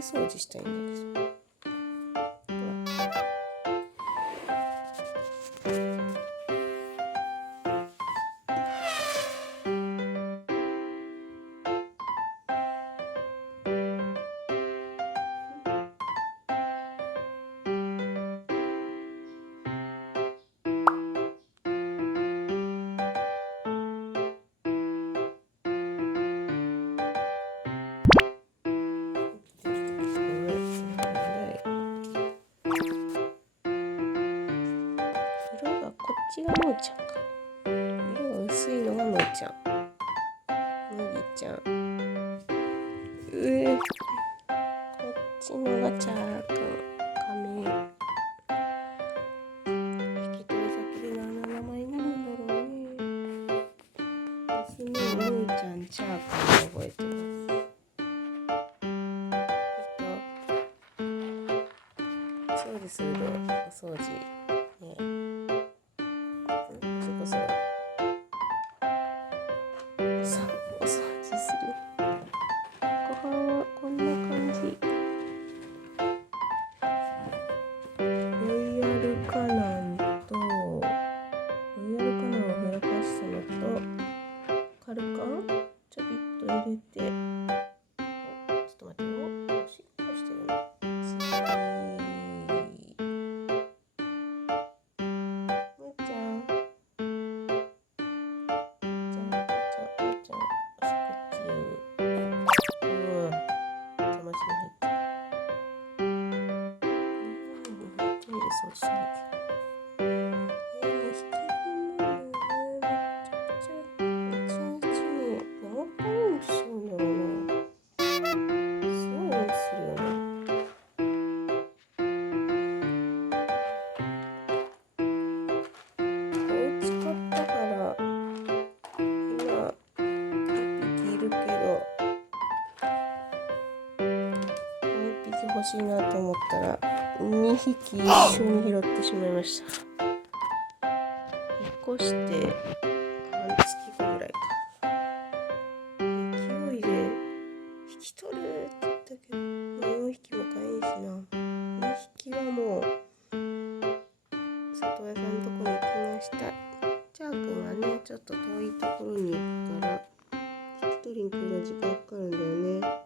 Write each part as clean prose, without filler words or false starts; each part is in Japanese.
掃除したいんだけど。こっちがむーちゃんか。色が薄いのがむーちゃん。むぎちゃん。こっちのがちゃーくん。仮面。引き取り先で何の名前になるんだろうね。娘はむーちゃん、ちゃーくん覚えてます。掃除するとお掃除。お掃除する。ご飯はこんな感じ。ロイヤルカナンをふやかしたのとカルカンちょびっと入れて、ちょっと待ってよ。しっかりしてるね。そうしなきゃ。欲しいなと思ったら2匹一緒に拾ってしまいました。引っ越して半月後ぐらいか。勢いで引き取るって言ったけど、4匹も飼えんしな。2匹はもう里親さんとこに行きました。チャー君はね、ちょっと遠いところに行くから引き取りに来るの時間かかるんだよね。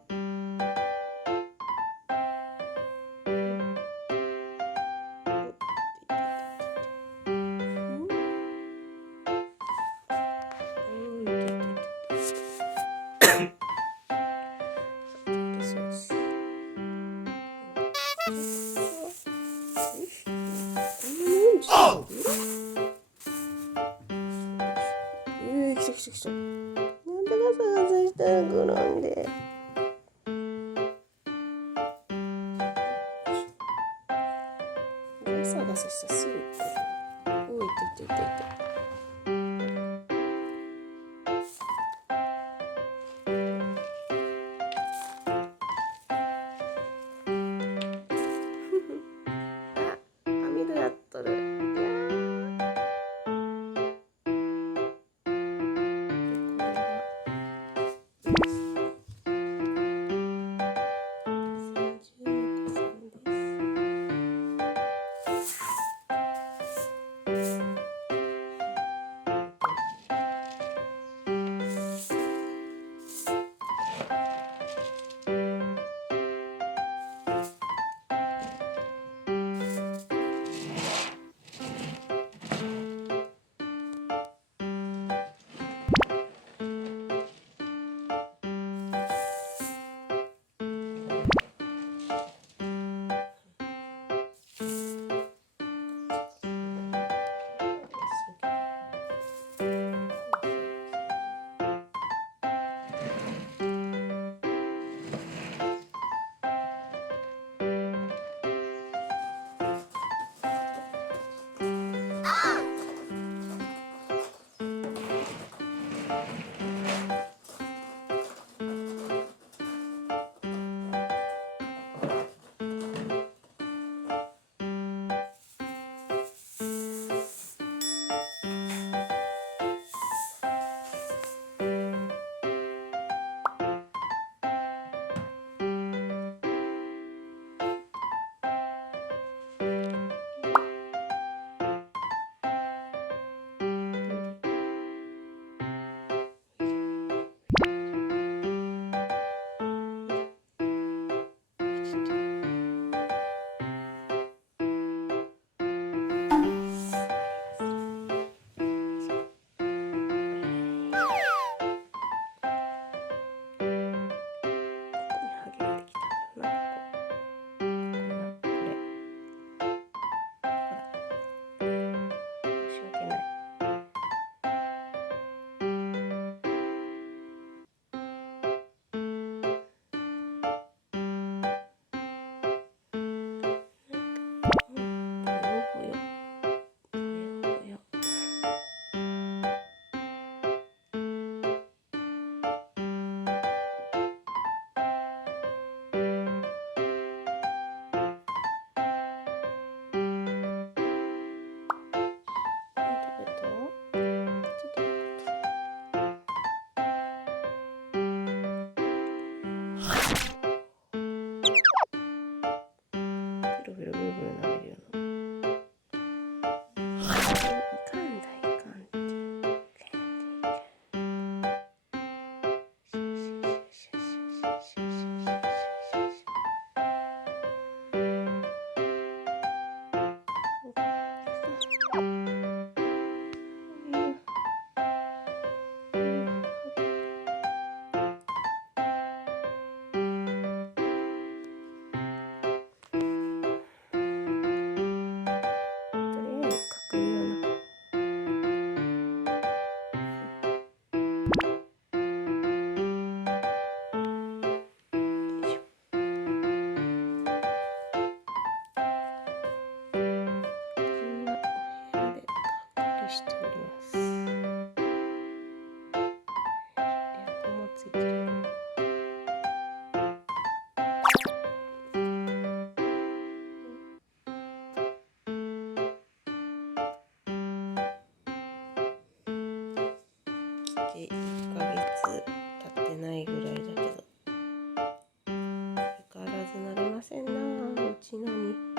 なんとか探さしたら転んで。ガサガサしたらすぐ来る。おいていていていて。あ、網戸やっとる。1ヶ月経ってないぐらいだけど、相変わらず慣れませんな、うちのに。